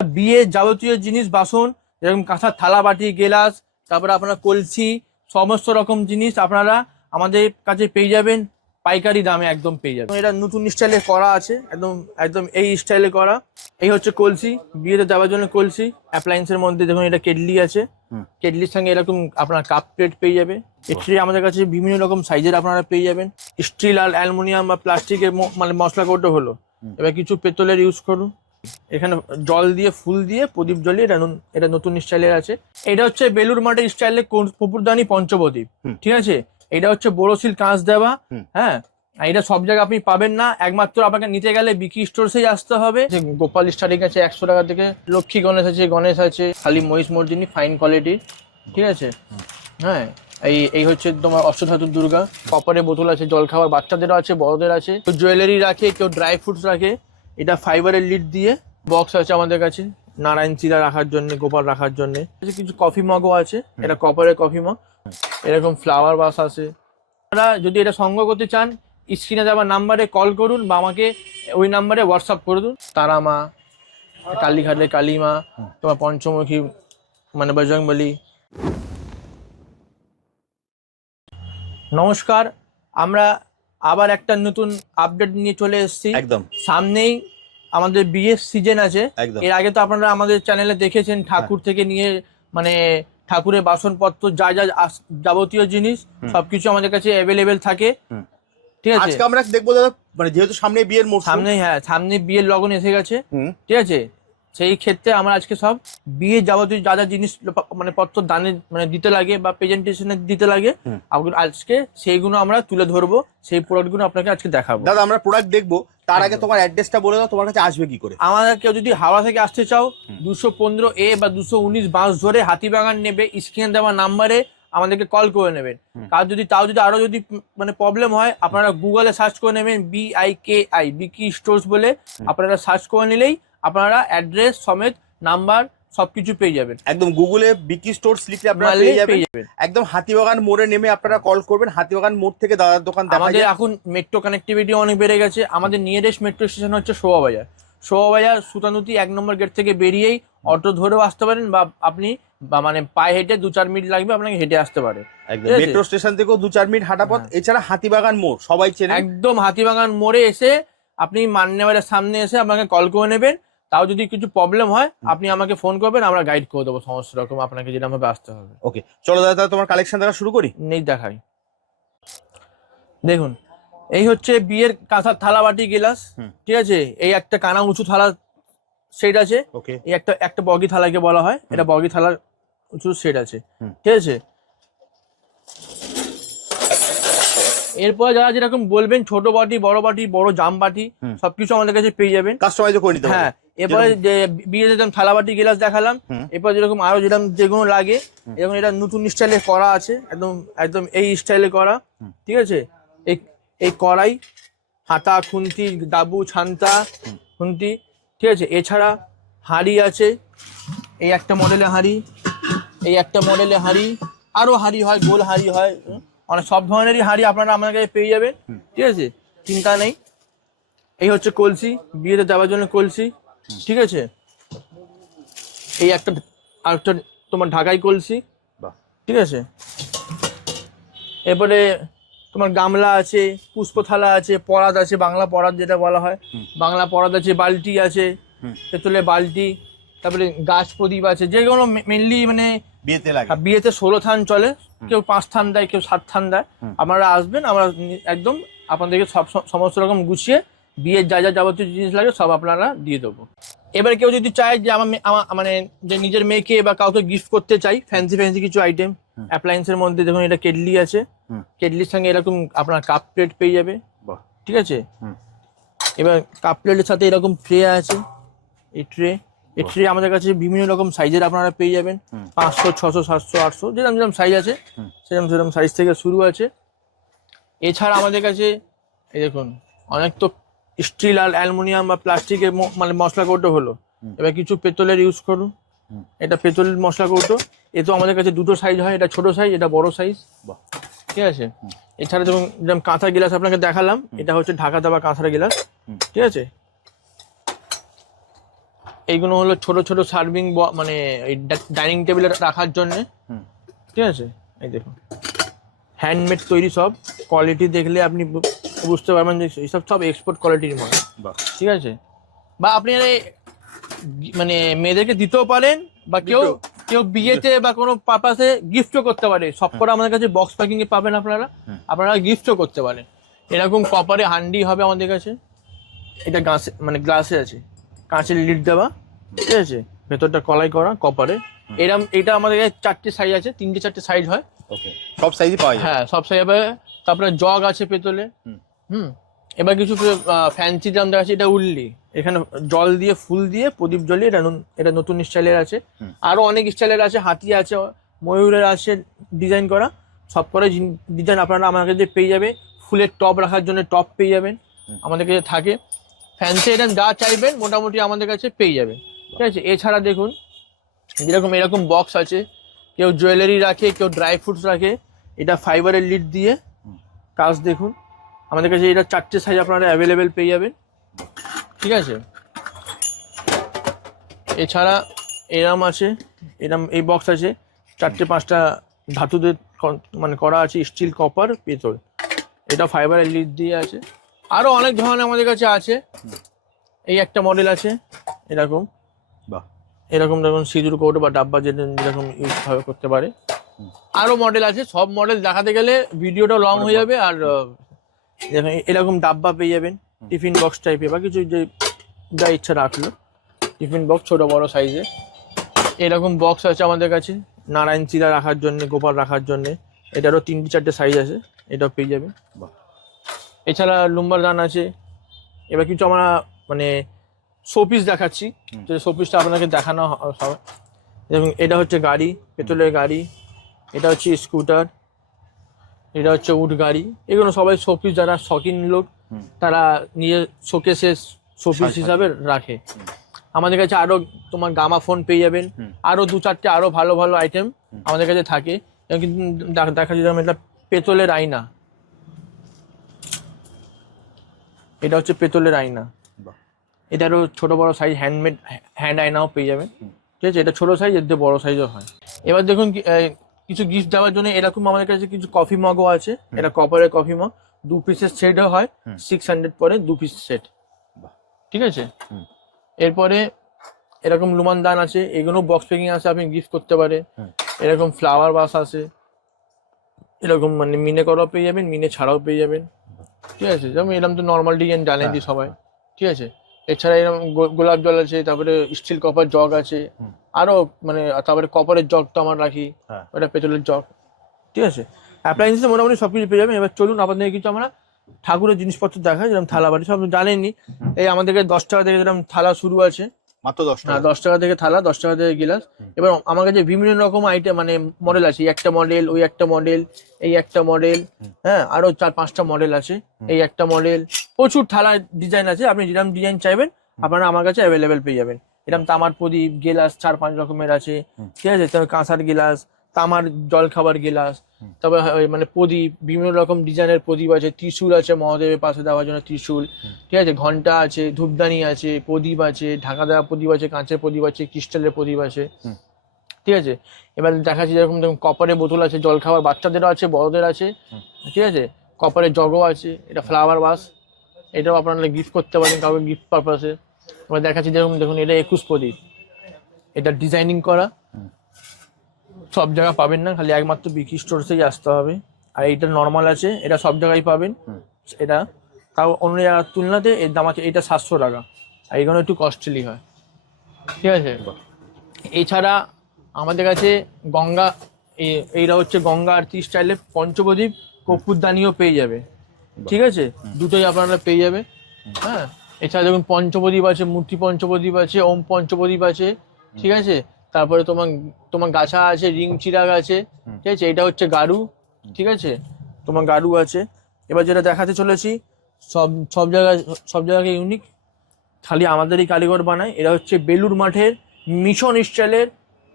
বিয়ের যাবতীয় জিনিস বাসন যেরকম কাঁসার থালা বাটি গেলাস তারপরে আপনার কলসি সমস্ত রকম জিনিস আপনারা আমাদের কাছে পেয়ে যাবেন পাইকারি দামে একদম পেয়ে যাবেন। এটা নতুন স্টাইলে করা আছে একদম একদম এই স্টাইলে করা। এই হচ্ছে কলসি বিয়েতে দেওয়ার জন্য কলসি অ্যাপ্লায়েন্সের মধ্যে দেখুন এটা কেটলি আছে। কেটলির সঙ্গে এরকম আপনার কাপ প্লেট পেয়ে যাবে। এটি আমাদের কাছে বিভিন্ন রকম সাইজের আপনারা পেয়ে যাবেন। স্টিল আর অ্যালুমিনিয়াম বা প্লাস্টিকের মানে মশলা কৌটো হলো এবার কিছু পেতলের ইউজ করুন। এখানে জল দিয়ে ফুল দিয়ে প্রদীপ জ্বলিয়ে এটা নতুন স্টাইলের আছে। এটা হচ্ছে বেলুর মাঠের স্টাইলে কপুরদানি হুম। ঠিক আছে? এটা হচ্ছে বোরোসিল কাঁচ দেওয়া হ্যাঁ? আর এটা সব জায়গায় আপনি পাবেন না। একমাত্র আপনাকে নিতে গেলে বিকি স্টোরসেই আসতে হবে। যে গোপাল স্টার্টিং আছে একশো টাকা থেকে লক্ষ্মী গণেশ আছে গণেশ আছে খালি মহিষ মর্জিনী ফাইন কোয়ালিটির ঠিক আছে? হ্যাঁ? এই এই হচ্ছে তোমার অষ্টধাতু দুর্গা। কপারের বোতল আছে জল খাওয়ার বাচ্চাদেরও আছে বড়দের আছে। কেউ জুয়েলারি রাখে কেউ ড্রাই ফ্রুটস রাখে। এটা ফাইবারের লিড দিয়ে বক্স আছে আমাদের কাছে নারায়ণ চিরা রাখার জন্য গোপাল রাখার জন্য। কিছু কফি মগও আছে এটা কপারের কফি মগ এরকম ফ্লাওয়ার বাস আছে। আপনারা যদি এটা সংগ্রহ করতে চান স্ক্রিনে দেওয়া নাম্বারে কল করুন বা আমাকে ওই নাম্বারে হোয়াটসঅ্যাপ করে দিন। তারা মা কালীঘাটের কালী মা তোমার পঞ্চমুখী মানে বজরংবলী। নমস্কার আমরা আবার একটা নতুন আপডেট নিয়ে চলে এসেছি। একদম। সামনেই আমাদের বিয়ের সিজন আছে। এর আগে তো আপনারা আমাদের চ্যানেলে দেখেছেন ঠাকুর থেকে নিয়ে মানে ঠাকুরের বাসনপত্র যা যা যাবতীয় জিনিস সবকিছু আমাদের কাছে অ্যাভেলেবেল থাকে। ঠিক আছে? আজকে আমরা দেখব দাদা মানে যেহেতু সামনে বিয়ের মরশুম। সামনে হ্যাঁ সামনে বিয়ের লগন এসে গেছে। ঠিক আছে? সেই ক্ষেত্রে আমরা আজকে সব বিয়ে যাবতীয় যা যা জিনিস মানে পত্র দানে মানে দিতে লাগে বা প্রেজেন্টেশনে দিতে লাগে আজকে সেইগুলো আমরা তুলে ধরবো সেই প্রোডাক্টগুলো আপনাকে আজকে দেখাবো। দাদা আমরা প্রোডাক্ট দেখব তার আগে তোমার অ্যাড্রেসটা বলে দাও তোমার কাছে আসবে কি করে? আমাদের কেউ যদি হাওড়া থেকে আসতে চাও দুশো পনেরো এ বা দুশো উনিশ বাস ধরে হাতিবাগান নেবে স্ক্রিনে দেওয়া নাম্বারে আমাদেরকে কল করে নেবেন। কার যদি তাও যদি আরও যদি মানে প্রবলেম হয় আপনারা গুগলে সার্চ করে নেবেন B I K I Biki stores বলে আপনারা সার্চ করে নিলেই আপনারা অ্যাড্রেস সমেত নাম্বার সবকিছু পেয়ে যাবেন। একদম গুগলে বিকি স্টোর লিখলে আপনারা পেয়ে যাবেন। একদম হাতিবাগান মোড়ে নেমে আপনারা কল করবেন। হাতিবাগান মোড় থেকে দাদার দোকান আমাদের এখন মেট্রো কানেক্টিভিটি অনেক বেড়ে গেছে। আমাদের নিয়ারেস্ট মেট্রো স্টেশন হচ্ছে শোভাবাজার শোভাবাজার সুতানুতি এক নম্বর গেট থেকে বেরিয়েই অটো ধরেও আসতে পারেন বা আপনি বা মানে পায়ে হেঁটে দু চার মিনিট লাগবে আপনাকে হেঁটে আসতে পারে। একদম। মেট্রো স্টেশন থেকেও দু চার মিনিট হাঁটা পথ। হ্যাঁ। এছাড়া হাতিবাগান মোড় সবাই চেনে একদম হাতিবাগান মোড়ে এসে আপনি মান্যবাড়ির সামনে এসে আপনাকে কল করে নেবেন। তাও যদি কিছু প্রবলেম হয় আপনি আমাকে ফোন করবেন আমরা গাইড করে দেবো সমস্ত রকম আপনাকে যেরকম ভাবে আসতে হবে। ওকে চলো দাদা তাহলে তোমার কালেকশন দেখা শুরু করি? নেই দেখাই। দেখুন এই হচ্ছে বিয়ের কাঁসার থালা বাটি গিলাস ঠিক আছে? এই একটা কানা উঁচু থালা সেট আছে। ওকে এই একটা একটা বগি থালাকে বলা হয়। এটা বগি থালার উঁচু সেট আছে। ঠিক আছে? এরপর যারা যেরকম বলবেন ছোট বাটি বড় বাটি বড় জাম বাটি সবকিছু আমাদের কাছে পেয়ে যাবেন। কাস্টমাইজ করে হ্যাঁ এরপরে যে বিয়েতে যেরকম থালা বাটি গিলাস দেখালাম এরপর যেরকম আরও যেরকম যেগুলো লাগে এরকম এটা নতুন স্টাইলে করা আছে একদম একদম এই স্টাইলে করা ঠিক আছে? এই এই কড়াই হাতা খুন্তি দাবু ছান্তা খুন্তি ঠিক আছে? এছাড়া হাঁড়ি আছে এই একটা মডেলের হাঁড়ি এই একটা মডেলের হাঁড়ি আরও হাঁড়ি হয় গোল হাঁড়ি হয় অনেক সব ধরনেরই হাঁড়ি আপনারা আমার কাছে পেয়ে যাবেন। ঠিক আছে? চিন্তা নেই। এই হচ্ছে কলসি বিয়েতে দেওয়ার জন্য কলসি ঠিক আছে? এই একটা আর একটা তোমার ঢাকাই কলসি। ঠিক আছে? এরপরে তোমার গামলা আছে পুষ্প থালা আছে পরাত আছে বাংলা পরাত যেটা বলা হয়। বাংলা পরাত আছে বালতি আছে। পেতলের বালতি তারপরে গাছ প্রদীপ আছে যে কোনো মেনলি মানে বিয়েতে লাগে। আর বিয়েতে ষোলো থান চলে কেউ পাঁচ থান দেয় কেউ সাত থান দেয়। আপনারা আসবেন আমরা একদম আপনাদেরকে সব সমস্ত রকম গুছিয়ে বিয়ের যা যা যাবতীয় জিনিস লাগে সব আপনারা দিয়ে দেবো। এবার কেউ যদি চায় যে আমার আমার মানে যে নিজের মেয়েকে বা কাউকে গিফট করতে চাই ফ্যান্সি ফ্যান্সি কিছু আইটেম। অ্যাপ্লায়েন্সের মধ্যে দেখুন এটা কেটলি আছে। হুম। কেটলির সঙ্গে এরকম আপনার কাপ প্লেট পেয়ে যাবে। ঠিক আছে। এবার কাপ প্লেটের সাথে এরকম ট্রে আছে এই ট্রে এই আমাদের কাছে বিভিন্ন রকম সাইজের আপনারা পেয়ে যাবেন। পাঁচশো ছশো সাতশো আটশো যেরকম যেরকম সাইজ আছে। সেরকম সেরকম সাইজ থেকে শুরু আছে। এছাড়া আমাদের কাছে এই দেখুন অনেক তো স্টিল আর অ্যালুমিনিয়াম বা প্লাস্টিকের মানে মশলা কৌটো হলো। এবার কিছু পেতলের ইউজ করুন। এটা পেতলের মশলা কৌটো। এ তো আমাদের কাছে দুটো সাইজ হয় এটা ছোট সাইজ এটা বড় সাইজ। ঠিক আছে? এছাড়া যেমন যেমন কাঁথা গিলাস আপনাকে দেখালাম এটা হচ্ছে ঢাকা দেওয়া কাঁথার গিলাস ঠিক আছে? এইগুলো হলো ছোট ছোট সার্ভিং মানে ডাইনিং টেবিলে রাখার জন্য। ঠিক আছে? এই দেখুন। হ্যান্ডমেড তৈরি সব। কোয়ালিটি দেখলে আপনি বু- বুঝতে পারবেন যে এইসব সব এক্সপোর্ট কোয়ালিটির বাহ। ঠিক আছে? বা আপনি মানে মেয়েদেরকে দিতেও পারেন বা কেউ কেউ বিয়েতে বা কোনো পারপাসে গিফটও করতে পারে। সব করে আমাদের কাছে বক্স প্যাকিংয়ে পাবেন আপনারা। আপনারা গিফটও করতে পারেন। এরকম কপারে হান্ডি হবে আমাদের কাছে। এটা গাছে মানে গ্লাসে আছে। কাঁচের লিড দেওয়া ঠিক আছে? ভেতরটা কলাই করা কপারে। এরম এটা আমাদের চারটে সাইজ আছে তিনটে চারটে সাইজ হয়। ওকে সব সাইজই পাওয়া যায়? হ্যাঁ সব সাইজ হবে তারপরে জগ আছে পেতলে। হুম। এবার কিছু ফ্যান্সি দাম দেখাচ্ছে এটা উল্লি। এখানে জল দিয়ে ফুল দিয়ে প্রদীপ জ্বলিয়ে এটা এটা নতুন স্টাইলের আছে। আরও অনেক স্টাইলের আছে হাতি আছে ময়ূরের আছে ডিজাইন করা। সব করে ডিজাইন আপনারা আমাদের পেয়ে যাবে ফুলের টপ রাখার জন্য টপ পেয়ে যাবেন। আমাদের কাছে থাকে। ফ্যান্সি আইটেম যা চাইবেন মোটামুটি আমাদের কাছে পেয়ে যাবে। ঠিক আছে? এছাড়া দেখুন, যেরকম এরকম বক্স আছে, কেউ জুয়েলারি রাখে, কেউ ড্রাই ফ্রুটস রাখে, এটা ফাইবারের লিড দিয়ে। কাজ দেখুন। আমাদের কাছে এটা চারটে সাইজ আপনারা অ্যাভেলেবেল পেয়ে যাবেন। ঠিক আছে? এছাড়া এরম আছে, এরম এই বক্স আছে, চারটে পাঁচটা ধাতুদের মানে করা আছে স্টিল কপার পেতল। এটা ফাইবারের লিড দিয়ে আছে। আরও অনেক ধরনের আমাদের কাছে আছে। এই একটা মডেল আছে এরকম। বাহ। এরকম দেখুন সিঁদুর কৌটো বা ডাব্বা যেটা যেরকম ইউজ করতে পারে। আরও মডেল আছে সব মডেল দেখাতে গেলে ভিডিওটা লং হয়ে যাবে আর এরকম ডাব্বা পেয়ে যাবেন টিফিন বক্স টাইপের বা কিছু যে যা ইচ্ছা রাখল। টিফিন বক্স ছোট বড় সাইজে এরকম বক্স আছে আমাদের কাছে নারায়ণ চিরা রাখার জন্য গোপাল রাখার জন্য। এটারও তিনটে চারটে সাইজ আছে এটাও পেয়ে যাবেন। বাহ। এছাড়া লুম্বার গান আছে। এবার কিছু আমরা মানে শোপিস দেখাচ্ছি। যে শোপিসটা আপনাকে দেখানো হবে। এবং এটা হচ্ছে গাড়ি পেট্রোলের গাড়ি এটা হচ্ছে স্কুটার এটা হচ্ছে উড গাড়ি। এগুলো সবাই শোপিস যারা শখিন লোক। তারা নিজের শোকেসে শোপিস হিসাবে রাখে। আমাদের কাছে আরও তোমার গামা ফোন পেয়ে যাবেন। আরও দু চারটে আরও ভালো ভালো আইটেম আমাদের কাছে থাকে। দেখা- যেরকম এটা পেতলের আয়না এটা হচ্ছে পেতলের আয়না। এটারও ছোট বড় সাইজ হ্যান্ডমেড হ্যান্ড আয়নাও পেয়ে যাবেন। ঠিক আছে? এটা ছোট সাইজ এর দিয়ে বড় সাইজও হয়। এবার দেখুন কিছু গিফট দেওয়ার জন্য এরকম আমাদের কাছে কিছু কফি মগও আছে। এটা কপারের কফি মগ দু পিসের সেটও হয়। সিক্স হান্ড্রেড পরে দু পিস সেট ঠিক আছে? এরপরে এরকম লুমান দান আছে। এগুলো বক্স প্যাকিং আছে আপনি গিফট করতে পারেন হুম। এরকম ফ্লাওয়ার বাস আছে। এরকম মানে মিনে করাও পেয়ে যাবেন মিনে ছাড়াও পেয়ে যাবেন। ঠিক আছে? যেমন এরকম তো নর্মাল ডিজাইন জানেনই হ্যাঁ, সবাই। ঠিক আছে? এছাড়া এরকম গোলাপ জল আছে তারপরে স্টিল কপার জগ আছে। আরও মানে তারপরে কপারের জগ তো আমার রাখি। হ্যাঁ। ওটা পেট্রোলের জগ। ঠিক আছে? অ্যাপ্লায়েন্সে মোটামুটি সব কিছু পেয়ে যাবেন। এবার চলুন আপনাদের কিছু আমরা ঠাকুরের জিনিসপত্র দেখাই যেরকম থালা বাড়ি সব জানেননি। এই আমাদেরকে দশ টাকা থেকে যেরকম থালা শুরু আছে মাত্র দশ হ্যাঁ টাকা। দশ টাকা থেকে থালা দশ টাকা থেকে গিলাস। এবার আমার কাছে বিভিন্ন রকম আইটেম মানে মডেল আছে এই একটা মডেল ওই একটা মডেল এই একটা মডেল হ্যাঁ আরও চার পাঁচটা মডেল আছে এই একটা মডেল প্রচুর থালা ডিজাইন আছে আপনি যেরকম ডিজাইন চাইবেন আপনারা আমার কাছে অ্যাভেলেবেল পেয়ে যাবেন। এরকম তামার প্রদীপ গেলাস চার পাঁচ রকমের আছে। ঠিক আছে কাঁসার গিলাস তামার জল খাবার গিলাস। তারপর মানে প্রদীপ বিভিন্ন রকম ডিজাইনের প্রদীপ আছে ত্রিশূল আছে মহাদেবের পাশে দেওয়ার জন্য ত্রিশূল ঠিক আছে? ঘণ্টা আছে ধূপদানি আছে প্রদীপ আছে ঢাকা দেওয়া প্রদীপ আছে কাঁচের প্রদীপ আছে ক্রিস্টালের প্রদীপ আছে ঠিক আছে? এবার দেখাচ্ছি যেরকম যেরকম কপারের বোতল আছে জল খাবার বাচ্চাদেরও আছে বড়দের আছে ঠিক আছে? কপারের জগও আছে এটা ফ্লাওয়ার বাস এটাও আপনারা গিফট করতে পারেন কাউকে গিফট পারপাসে এবার দেখাচ্ছি যেরকম দেখুন এটা একুশ প্রদীপ। এটা ডিজাইনিং করা। সব জায়গায় পাবেন না খালি একমাত্র বিকি স্টোরসেই আসতে হবে। আর এইটা নর্মাল আছে এটা সব জায়গায় পাবেন। এটা তাও অন্য জায়গার তুলনাতে এর দাম আছে এটা সাতশো টাকা। আর এগুলো একটু কস্টলি হয়। ঠিক আছে? এছাড়া আমাদের কাছে গঙ্গা এইটা হচ্ছে গঙ্গা আরতি স্টাইলে পঞ্চপ্রদীপ কপুরদানিও পেয়ে যাবে। ঠিক আছে? দুটোই আপনারা পেয়ে যাবে। হ্যাঁ? এছাড়া দেখুন পঞ্চপ্রদীপ আছে মূর্তি পঞ্চপ্রদীপ আছে ওম পঞ্চপ্রদীপ আছে। ঠিক আছে? তারপরে তোমার তোমার গাছা আছে রিং চিরাগ আছে ঠিক আছে? এটা হচ্ছে গাড়ু ঠিক আছে? তোমার গাড়ু আছে। এবার যেটা দেখাতে চলেছি সব সব জায়গায় সব জায়গায় ইউনিক খালি আমাদেরই কারিগর বানায়। এটা হচ্ছে বেলুর মাঠের মিশন স্টাইলের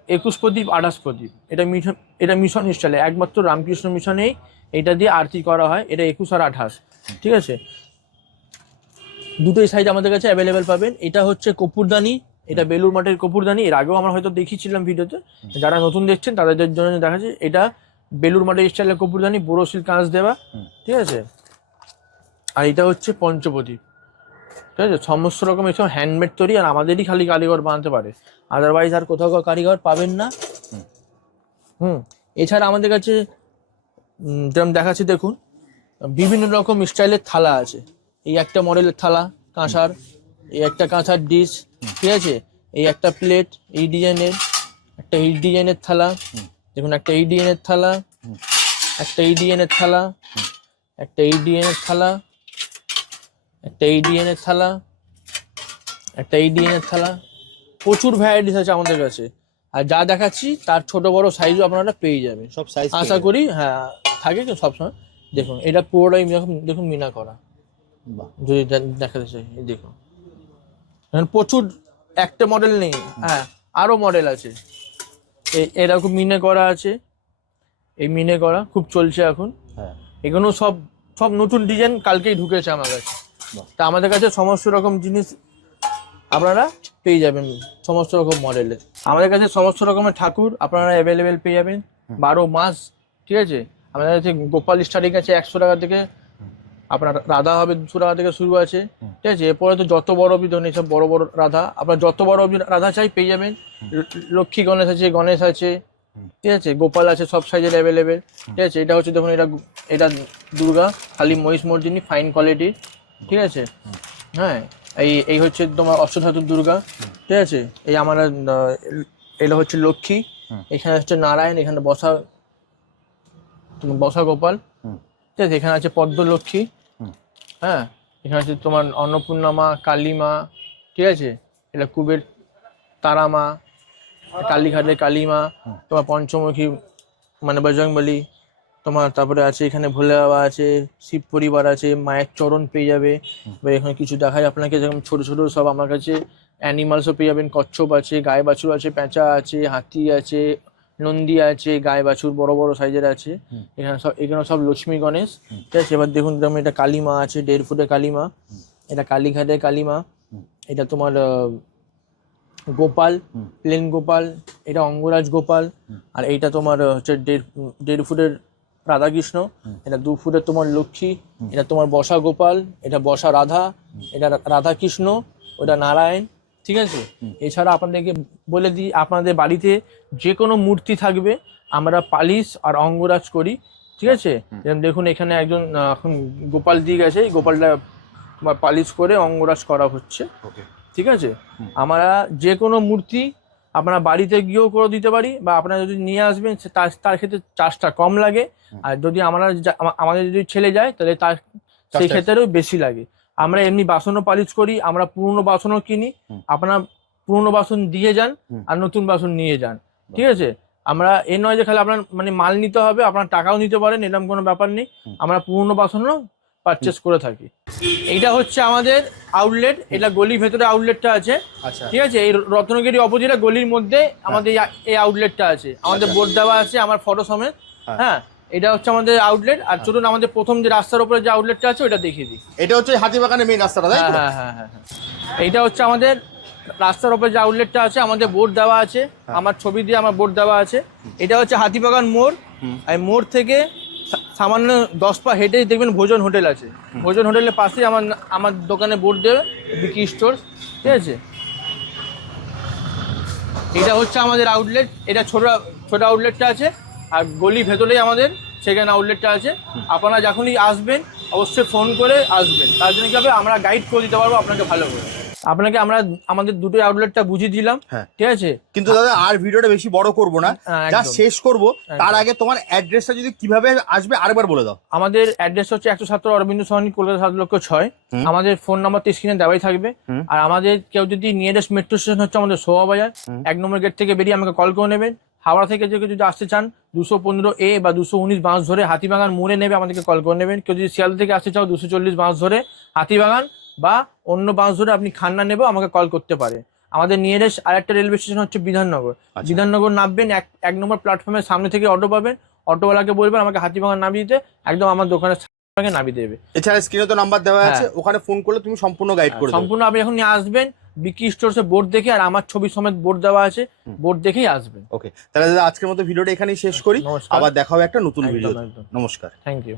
একুশ প্রদীপ আঠাশ প্রদীপ। এটা মিশন এটা মিশন স্টাইলে। একমাত্র রামকৃষ্ণ মিশনেই এটা দিয়ে আরতি করা হয়। এটা একুশ আর আঠাশ ঠিক আছে? দুটোই সাইজ আমাদের কাছে অ্যাভেলেবেল পাবেন। এটা হচ্ছে কপুরদানি এটা বেলুর মাঠের কপুরদানি এর আগেও আমরা হয়তো দেখিয়েছিলাম ভিডিওতে। যারা নতুন দেখছেন তাদের জন্য দেখাচ্ছি এটা বেলুর মাঠের স্টাইলের কপুরদানি বোরোসিল কাঁচ দেওয়া। ঠিক আছে? আর এটা হচ্ছে পঞ্চপ্রদীপ ঠিক আছে? সমস্ত রকম এসব হ্যান্ডমেড তৈরি আর আমাদেরই খালি কারিগর বানাতে পারে। আদারওয়াইজ আর কোথাও কারিগর পাবেন না। হুম। এছাড়া আমাদের কাছে যেরকম দেখাচ্ছি দেখুন বিভিন্ন রকম স্টাইলের থালা আছে। এই একটা মডেলের থালা কাঁসার। এই একটা কাঁসার ডিশ ঠিক আছে? এই একটা প্লেট এই ডিজাইনের একটা এই ডিজাইনের থালা দেখুন একটা এই ডিজাইনের থালা একটা এই ডিজাইনের থালা একটা এই ডিজাইনের থালা একটা এই ডিজাইনের থালা একটা এই ডিজাইনের থালা। প্রচুর ভ্যারাইটিস আছে আমাদের কাছে। আর যা দেখাচ্ছি তার ছোট বড় সাইজও আপনারা পেয়ে যাবেন। সব সাইজ আশা করি হ্যাঁ থাকে কিন্তু সবসময়। দেখুন এটা পুরোটাই দেখুন দেখুন মিনা করা। বাহ। যদি দেখাতে চাই দেখুন। প্রচুর একটা মডেল নেই। হ্যাঁ। আরও মডেল আছে। এই এরকম মিনে করা আছে। এই মিনে করা খুব চলছে এখন। হ্যাঁ। এগুলো সব সব নতুন ডিজাইন কালকেই ঢুকেছে আমার কাছে। তা আমাদের কাছে সমস্ত রকম জিনিস আপনারা পেয়ে যাবেন সমস্ত রকম মডেলের আমাদের কাছে সমস্ত রকমের ঠাকুর আপনারা অ্যাভেলেবেল পেয়ে যাবেন। বারো মাস ঠিক আছে? আমাদের কাছে গোপাল স্টার্টিং আছে একশো টাকা থেকে আপনার রাধা হবে দুশো টাকা থেকে শুরু আছে। ঠিক আছে? এরপরে তো যত বড় অবধি ধরুন এইসব বড় বড় রাধা, আপনার যত বড় অবধি রাধা চাই পেয়ে যাবেন। লক্ষ্মী গণেশ আছে গণেশ আছে, ঠিক আছে? গোপাল আছে, সব সাইজের অ্যাভেলেবেল ঠিক আছে? এটা হচ্ছে দেখুন, এটা এটা দুর্গা, খালি মহিষ মর্দিনী ফাইন কোয়ালিটির ঠিক আছে? হ্যাঁ? এই এই হচ্ছে তোমার অষ্টধাতুর দুর্গা, ঠিক আছে? এই আমার এটা হচ্ছে লক্ষ্মী, এখানে হচ্ছে নারায়ণ, এখানে বসা বসা গোপাল। ঠিক আছে? এখানে আছে পদ্মলক্ষ্মী। হ্যাঁ? এখানে আছে তোমার অন্নপূর্ণা মা কালী মা ঠিক আছে? এটা কুবের তারা মা কালীঘাটের কালী মা তোমার পঞ্চমুখী মানে বজরংবলী তোমার তারপরে আছে এখানে ভোলে বাবা আছে শিব পরিবার আছে মায়ের চরণ পেয়ে যাবে। এবার এখানে কিছু দেখায় আপনাকে যেরকম ছোট ছোট সব আমার কাছে অ্যানিমালসও পেয়ে যাবেন কচ্ছপ আছে গায়ে বাছুর আছে পেঁচা আছে হাতি আছে নন্দী আছে গায়ে বাছুর বড় বড় সাইজের আছে। এখানে সব এখানে সব লক্ষ্মী গণেশ। ঠিক আছে? এবার দেখুন যেমন এটা কালীমা আছে দেড় ফুটের কালীমা এটা কালীঘাটের কালীমা। এটা তোমার গোপাল প্লেন গোপাল। এটা অঙ্গরাজ গোপাল। আর এইটা তোমার হচ্ছে দেড় দেড় ফুটের রাধাকৃষ্ণ এটা দু ফুটের তোমার লক্ষ্মী। এটা তোমার বসা গোপাল। এটা বসা রাধা। এটা রাধাকৃষ্ণ। ওটা নারায়ণ। ঠিক আছে? এছাড়া আপনাদেরকে বলে দিই আপনাদের বাড়িতে যে কোনো মূর্তি থাকবে আমরা পালিশ আর অঙ্গরাজ করি ঠিক আছে? যেমন দেখুন এখানে একজন এখন গোপাল দিয়ে গেছে এই গোপালটা পালিশ করে অঙ্গরাজ করা হচ্ছে ঠিক আছে? আমরা যে কোনো মূর্তি আপনারা বাড়িতে গিয়েও করে দিতে পারি বা আপনারা যদি নিয়ে আসবেন তার তার ক্ষেত্রে চার্জটা কম লাগে আর যদি আমরা আমাদের যদি ছেলে যায় তাহলে তার সেই ক্ষেত্রেও বেশি লাগে। আমরা এমনি বাসনও পালিশ করি আমরা পুরনো বাসনও কিনি। আপনারা পুরনো বাসন দিয়ে যান আর নতুন বাসন নিয়ে যান। ঠিক আছে? আমরা এ নয় যে খালি আপনার মানে মাল নিতে হবে আপনার টাকাও নিতে পারেন এরকম কোনো ব্যাপার নেই। আমরা পুরনো বাসনও পারচেস করে থাকি। এইটা হচ্ছে আমাদের আউটলেট এটা গলির ভেতরে আউটলেটটা আছে। আচ্ছা। ঠিক আছে? এই রত্নগিরি অপোজিটে গলির মধ্যে আমাদের এই- এই আউটলেটটা আছে। আমাদের বোর্ড দেওয়া আছে আমার ফটো সমেত। হ্যাঁ। হ্যাঁ এটা হচ্ছে আমাদের আউটলেট আর চলুন আমাদের প্রথম যে রাস্তার উপরে যে আউটলেটটা আছে ওটা দেখিয়ে দিই। এটা হচ্ছে হাতিবাগানের মেইন রাস্তাটা তাই হ্যাঁ হ্যাঁ হ্যাঁ হ্যাঁ হ্যাঁ। এইটা হচ্ছে আমাদের রাস্তার উপরে যে আউটলেটটা আছে আমাদের বোর্ড দেওয়া আছে আমার ছবি দিয়ে আমার বোর্ড দেওয়া আছে। এটা হচ্ছে হাতিবাগান মোড়। আর মোড় থেকে সামান্য দশ পা হেঁটে দেখবেন ভোজন হোটেল আছে। ভোজন হোটেলের পাশেই আমার আমার দোকানে বোর্ড দেবে বিকি স্টোর ঠিক আছে? এটা হচ্ছে আমাদের আউটলেট এটা ছোট ছোট আউটলেটটা আছে। আর গলি ভেতরেই আমাদের সেখানে আউটলেটটা আছে। আপনারা যখনই আসবেন অবশ্যই ফোন করে আসবেন। তার জন্য কি হবে? আমরা গাইড করে দিতে পারব আপনাকে ভালো করে। আপনাকে আমরা আমাদের দুটো আউটলেটটা বুঝিয়ে দিলাম। হ্যাঁ। ঠিক আছে? কিন্তু দাদা আর ভিডিওটা বেশি বড় করব না। হ্যাঁ, যা শেষ করব তার আগে তোমার অ্যাড্রেসটা যদি কীভাবে আসবে আরেকবার বলে দাও। আমাদের অ্যাড্রেস হচ্ছে একশো সতেরো অরবিন্দ সহনী কলকাতা সাত লক্ষ ছয়। আমাদের ফোন নাম্বার তো স্ক্রিনে দেওয়াই থাকবে। আর আমাদের কেউ যদি নিয়ারেস্ট মেট্রো স্টেশন হচ্ছে আমাদের শোভা বাজার এক নম্বর গেট থেকে বেরিয়ে আমাকে কল করে নেবেন। হাওড়া থেকে যে কেউ যদি আসতে চান দুশো পনেরো এ বা দুশো উনিশ বাঁশ ধরে হাতিবাগান মোড়ে নেবে আমাদেরকে কল করে নেবেন। কেউ যদি শিয়ালদা থেকে আসতে চাও দুশো চল্লিশ বাঁশ ধরে হাতিবাগান বা অন্য বাঁশ ধরে আপনি খান্না নেবেও আমাকে কল করতে পারে। আমাদের নিয়ারেস্ট আরেকটা রেলওয়ে স্টেশন হচ্ছে বিধাননগর। বিধাননগর নামবেন এক এক নম্বর প্ল্যাটফর্মের সামনে থেকে অটো পাবেন। অটোওয়ালাকে বলবেন আমাকে হাতিবাগান নামিয়ে দিতে একদম আমার দোকানের সামনে নামিয়ে দেবে। এছাড়া স্ক্রিনে তো নাম্বার দেওয়া হ্যাঁ। আছে ওখানে ফোন করলে তুমি সম্পূর্ণ গাইড করে সম্পূর্ণ আপনি এখন নিয়ে আসবেন বিকি স্টোরসে বোর্ড দেখে আর আমার ছবি সমেত বোর্ড দেওয়া আছে বোর্ড দেখেই আসবেন। ওকে তাহলে দাদা আজকের মতো ভিডিওটা এখানেই শেষ করি। আবার দেখা হবে একটা নতুন ভিডিও নমস্কার। Thank you